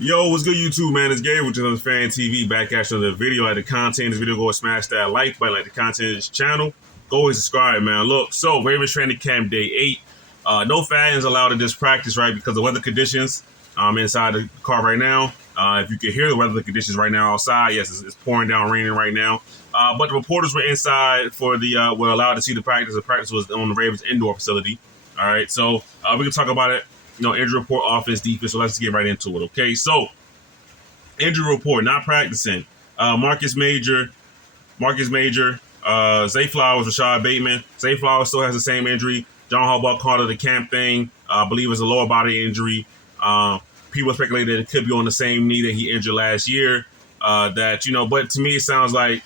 Yo, what's good, YouTube, man? It's Gabe with another Fan TV back at you on the video. Like the content this video, go and smash that like button, like the content of this channel. Go and subscribe, man. Look, so Ravens training camp day 8. No fans allowed in this practice, right, because of weather conditions. I'm inside the car right now. If you can hear the weather conditions right now outside, yes, it's pouring down, raining right now. But the reporters were inside for were allowed to see the practice. The practice was on the Ravens indoor facility. All right, so we can talk about it. Injury report, offense, defense. So let's get right into it. Okay, so injury report, not practicing. Marcus Major, Zay Flowers, Rashad Bateman. Zay Flowers still has the same injury. John Harbaugh called it a camp thing. I believe it's a lower body injury. People speculate that it could be on the same knee that he injured last year. But to me, it sounds like,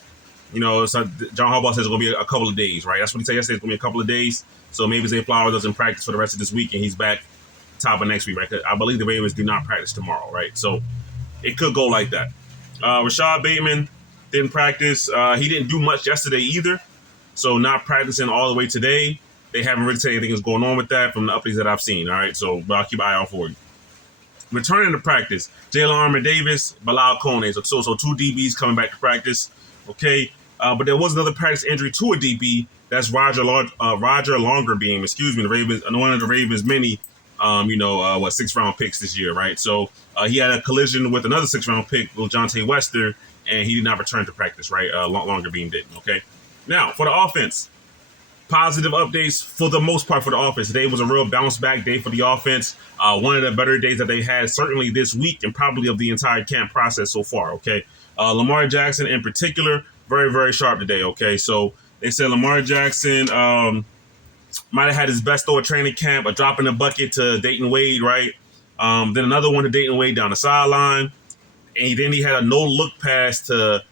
John Harbaugh says it's going to be a couple of days, right? That's what he said yesterday. It's going to be a couple of days. So maybe Zay Flowers doesn't practice for the rest of this week and he's back top of next week, right? 'Cause I believe the Ravens do not practice tomorrow, right? So it could go like that. Rashad Bateman didn't practice. He didn't do much yesterday either. So not practicing all the way today. They haven't really said anything is going on with that from the updates that I've seen. All right, so I'll keep an eye out for you. Returning to practice, Jalen Armour-Davis, Bilal Kone. So two DBs coming back to practice. Okay, but there was another practice injury to a DB. That's Roger Longerbeam. Excuse me, the Ravens, one of the Ravens many 6th-round picks this year, right? So he had a collision with another 6th-round pick, Jonte Wester, and he did not return to practice, right? Longerbeam didn't, okay? Now, for the offense, positive updates for the most part for the offense. Today was a real bounce-back day for the offense. One of the better days that they had, certainly this week, and probably of the entire camp process so far, okay? Lamar Jackson in particular, very, very sharp today, okay? So they said Lamar Jackson might have had his best throw at training camp, a drop in the bucket to Dayton Wade, right? Then another one to Dayton Wade down the sideline. And then he had a no-look pass to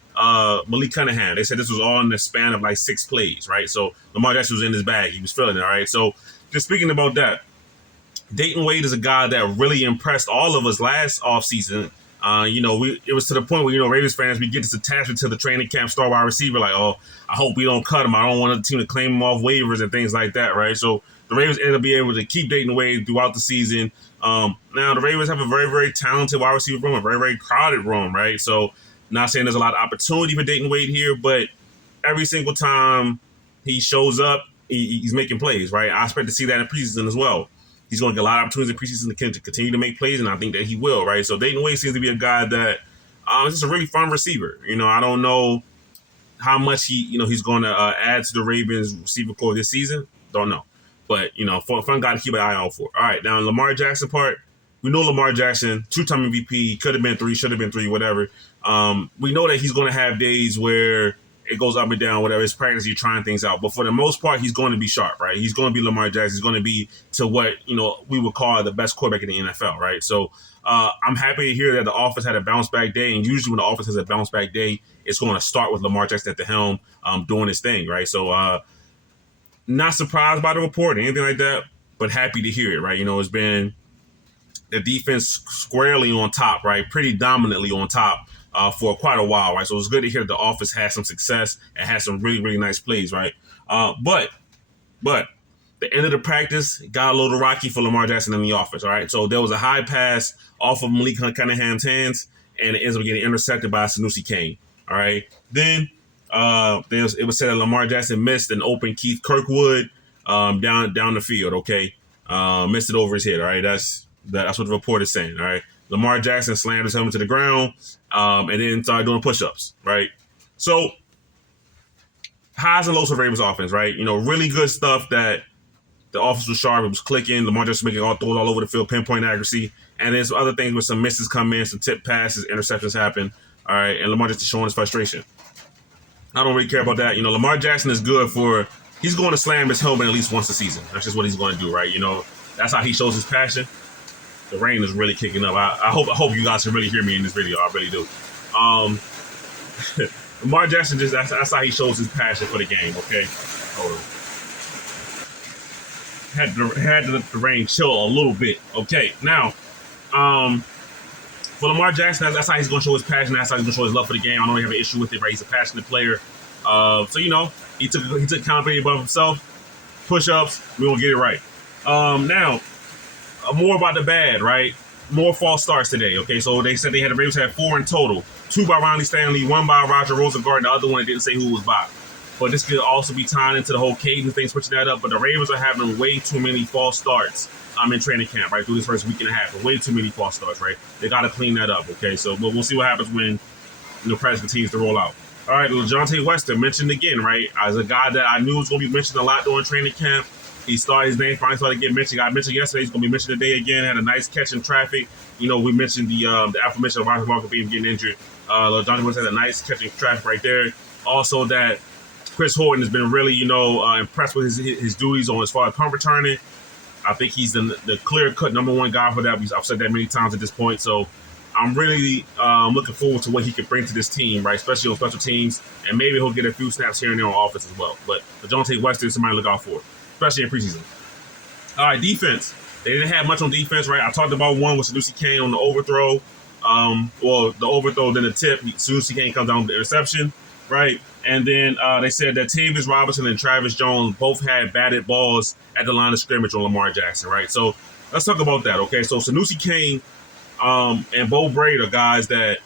Malik Cunningham. They said this was all in the span of like 6 plays, right? So Lamar Jackson was in his bag. He was feeling it, all right? So just speaking about that, Dayton Wade is a guy that really impressed all of us last offseason. It was to the point where, Ravens fans, we get this attachment to the training camp star wide receiver, like, oh, I hope we don't cut him. I don't want the team to claim him off waivers and things like that, right? So the Ravens ended up being able to keep Dayton Wade throughout the season. Now the Ravens have a very, very talented wide receiver room, a very, very crowded room, right? So not saying there's a lot of opportunity for Dayton Wade here, but every single time he shows up, he's making plays, right? I expect to see that in preseason as well. He's going to get a lot of opportunities in preseason to continue to make plays, and I think that he will, right? So Dayton Wade seems to be a guy that is just a really fun receiver. I don't know how much he's going to add to the Ravens receiver core this season. Don't know. But, for a fun guy to keep an eye out for. All right, now Lamar Jackson part, we know Lamar Jackson, 2-time MVP, could have been 3, should have been 3, whatever. We know that he's going to have days where it goes up and down, whatever. It's practice, you're trying things out. But for the most part, he's going to be sharp, right? He's going to be Lamar Jackson. He's going to be to what, we would call the best quarterback in the NFL, right? So I'm happy to hear that the offense had a bounce-back day. And usually when the offense has a bounce-back day, it's going to start with Lamar Jackson at the helm doing his thing, right? So not surprised by the report or anything like that, but happy to hear it, right? It's been the defense squarely on top, right? Pretty dominantly on top for quite a while, right? So it's good to hear the offense had some success and had some really, really nice plays, right? But the end of the practice got a little rocky for Lamar Jackson in the offense, all right? So there was a high pass off of Malik Cunningham's hands, and it ends up getting intercepted by Sanusi Kane, all right? Then it was said that Lamar Jackson missed an open Keith Kirkwood down the field, okay? Missed it over his head, all right? That's what the report is saying, all right? Lamar Jackson slammed his helmet to the ground and then started doing push-ups, right? So highs and lows for Ravens offense, right? Really good stuff that the offense was sharp. It was clicking. Lamar Jackson making throws all over the field, pinpoint accuracy. And then some other things where some misses come in, some tip passes, interceptions happen, all right? And Lamar Jackson showing his frustration. I don't really care about that. Lamar Jackson is good he's going to slam his helmet at least once a season. That's just what he's going to do, right? That's how he shows his passion. The rain is really kicking up. I hope you guys can really hear me in this video. I really do. Lamar Jackson that's how he shows his passion for the game. Okay, hold on. Had to let the rain chill a little bit. Okay, now, for Lamar Jackson, that's how he's going to show his passion. That's how he's going to show his love for the game. I don't really have an issue with it, right? He's a passionate player. So he took accountability above himself. Push-ups. We're gonna get it right. Now. More about the bad, right? more false starts today. Okay, so they said the Ravens had 4 in total, 2 by Ronnie Stanley, 1 by Roger Rosengarten, the other one they didn't say who was by. But this could also be tied into the whole cadence thing, switching that up. But the Ravens are having way too many false starts in training camp, right, through this first week and a half. Way too many false starts, right? They got to clean that up, okay? So we'll see what happens when practice continues to roll out. All right, LeJohntay Wester mentioned again, right, as a guy that I knew was going to be mentioned a lot during training camp. His name finally started getting mentioned. Got mentioned yesterday. He's going to be mentioned today again. Had a nice catch in traffic. We mentioned the aforementioned Roger Walker being getting injured. LeJohntay Wester had a nice catch in traffic right there. Also, that Chris Horton has been really, impressed with his duties on as far as punt returning. I think he's the clear-cut number one guy for that. I've said that many times at this point. So I'm really looking forward to what he can bring to this team, right? Especially on special teams, and maybe he'll get a few snaps here and there on offense as well. But LeJohntay Wester is somebody to look out for, especially in preseason. All right, defense. They didn't have much on defense, right? I talked about one with Sanusi Kane on the overthrow. The overthrow, then the tip. Sanusi Kane comes down with the interception, right? And then they said that Tavius Robinson and Travis Jones both had batted balls at the line of scrimmage on Lamar Jackson, right? So let's talk about that, okay? So Sanusi Kane and Bo Braid are guys that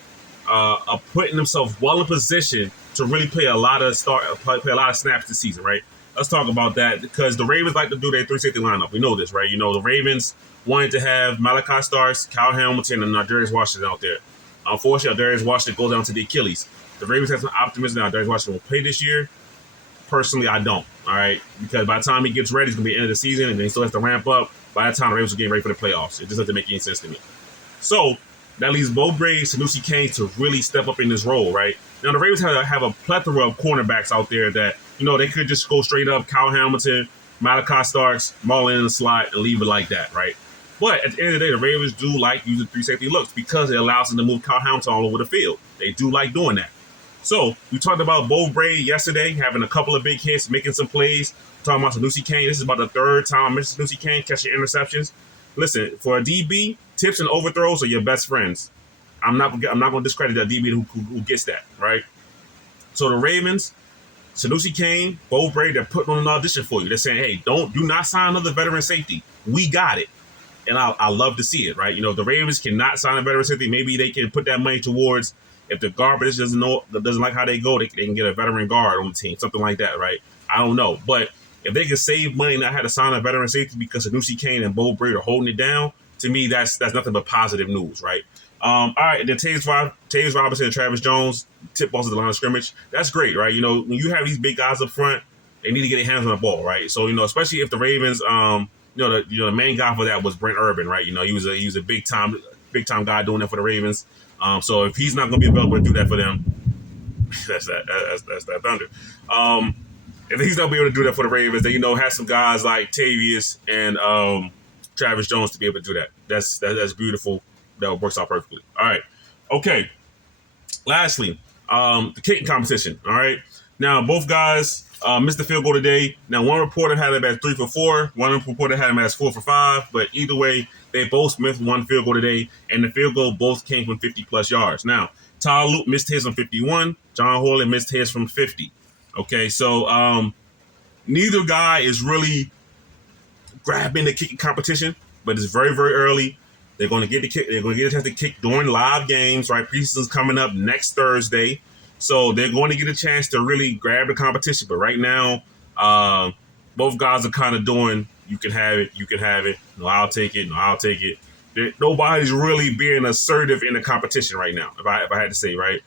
are putting themselves well in position to really play a lot of snaps this season, right? Let's talk about that because the Ravens like to do their 3 safety lineup. We know this, right? The Ravens wanted to have Malachi Starks, Kyle Hamilton, and Darius Washington out there. Unfortunately, Darius Washington goes down to the Achilles. The Ravens have some optimism that Darius Washington will play this year. Personally, I don't, all right? Because by the time he gets ready, it's going to be the end of the season, and then he still has to ramp up. By that time, the Ravens are getting ready for the playoffs. It just doesn't make any sense to me. So that leaves Bo Braid, Sanusi Kane to really step up in this role, right? Now, the Ravens have a plethora of cornerbacks out there that, they could just go straight up Kyle Hamilton, Malachi Starks, Marlon in the slot, and leave it like that, right? But at the end of the day, the Ravens do like using 3 safety looks because it allows them to move Kyle Hamilton all over the field. They do like doing that. So we talked about Bo Braid yesterday, having a couple of big hits, making some plays. Talking about Sanusi Kane. This is about the 3rd time I mentioned Sanusi Kane catching interceptions. Listen, for a DB, tips and overthrows are your best friends. I'm not going to discredit that DB who gets that, right? So the Ravens, Sanusi Kane, Bo Braid, they're putting on an audition for you. They're saying, hey, do not sign another veteran safety. We got it. And I love to see it, right? The Ravens cannot sign a veteran safety. Maybe they can put that money towards, if the guard position doesn't like how they go, they can get a veteran guard on the team, something like that, right? I don't know. But if they can save money and not have to sign a veteran safety because Sanusi Kane and Bo Braid are holding it down, to me, that's nothing but positive news, right? All right, then Tavius Robinson and Travis Jones, tip balls at the line of scrimmage. That's great, right? When you have these big guys up front, they need to get their hands on the ball, right? So, especially if the Ravens, the main guy for that was Brent Urban, right? He was a big time guy doing that for the Ravens. So if he's not going to be available to do that for them, that's that thunder. If he's not be able to do that for the Ravens, then have some guys like Tavius and Travis Jones to be able to do that. That's beautiful. That works out perfectly. All right. Okay. Lastly, the kicking competition. All right. Now, both guys missed the field goal today. Now, one reporter had him as 3 for 4. One reporter had him as 4 for 5. But either way, they both missed one field goal today, and the field goal both came from 50-plus yards. Now, Tyler Loop missed his from 51. John Horley missed his from 50. Okay, so neither guy is really grabbing the kicking competition, but it's very, very early. They're going to get the kick. They're going to get a chance to kick during live games, right? Preseason's coming up next Thursday, so they're going to get a chance to really grab the competition. But right now, both guys are kind of doing, you can have it, you can have it. No, I'll take it. No, I'll take it. Nobody's really being assertive in the competition right now, if I had to say, right?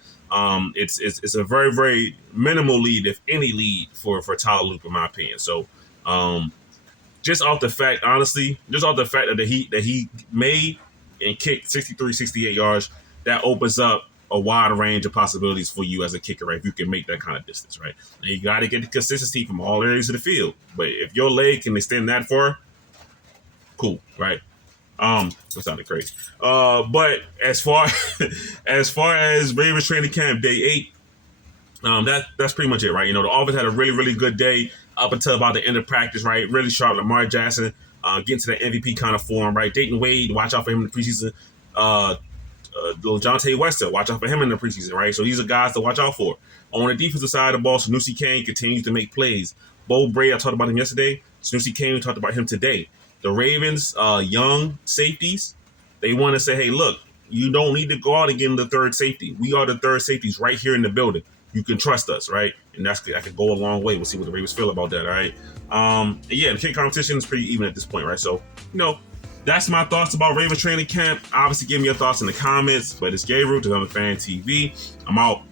It's a very, very minimal lead, if any lead, for Tyler Loop, in my opinion. So, just off the fact that he made and kicked 63, 68 yards, that opens up a wide range of possibilities for you as a kicker, right? If you can make that kind of distance, right? Now you got to get the consistency from all areas of the field. But if your leg can extend that far, cool, right? That sounded crazy. But as far as Ravens training camp day 8, that's pretty much it, right? The offense had a really, really good day up until about the end of practice, right? Really sharp. Lamar Jackson getting to that MVP kind of form, right? Dayton Wade, watch out for him in the preseason. LeJohntay Wester, watch out for him in the preseason, right? So these are guys to watch out for. On the defensive side of the ball, Sanusi Kane continues to make plays. Bo Braid, I talked about him yesterday. Sanusi Kane, we talked about him today. The Ravens, young safeties, They want to say, hey, look, you don't need to go out and get in the third safety. We are the third safeties right here in the building. You can trust us, right? And that could go a long way. We'll see what the Ravens feel about that, all right? Yeah, the kick competition is pretty even at this point, right? So, that's my thoughts about Ravens training camp. Obviously, give me your thoughts in the comments. But it's Gabriel, the Fan TV. I'm out.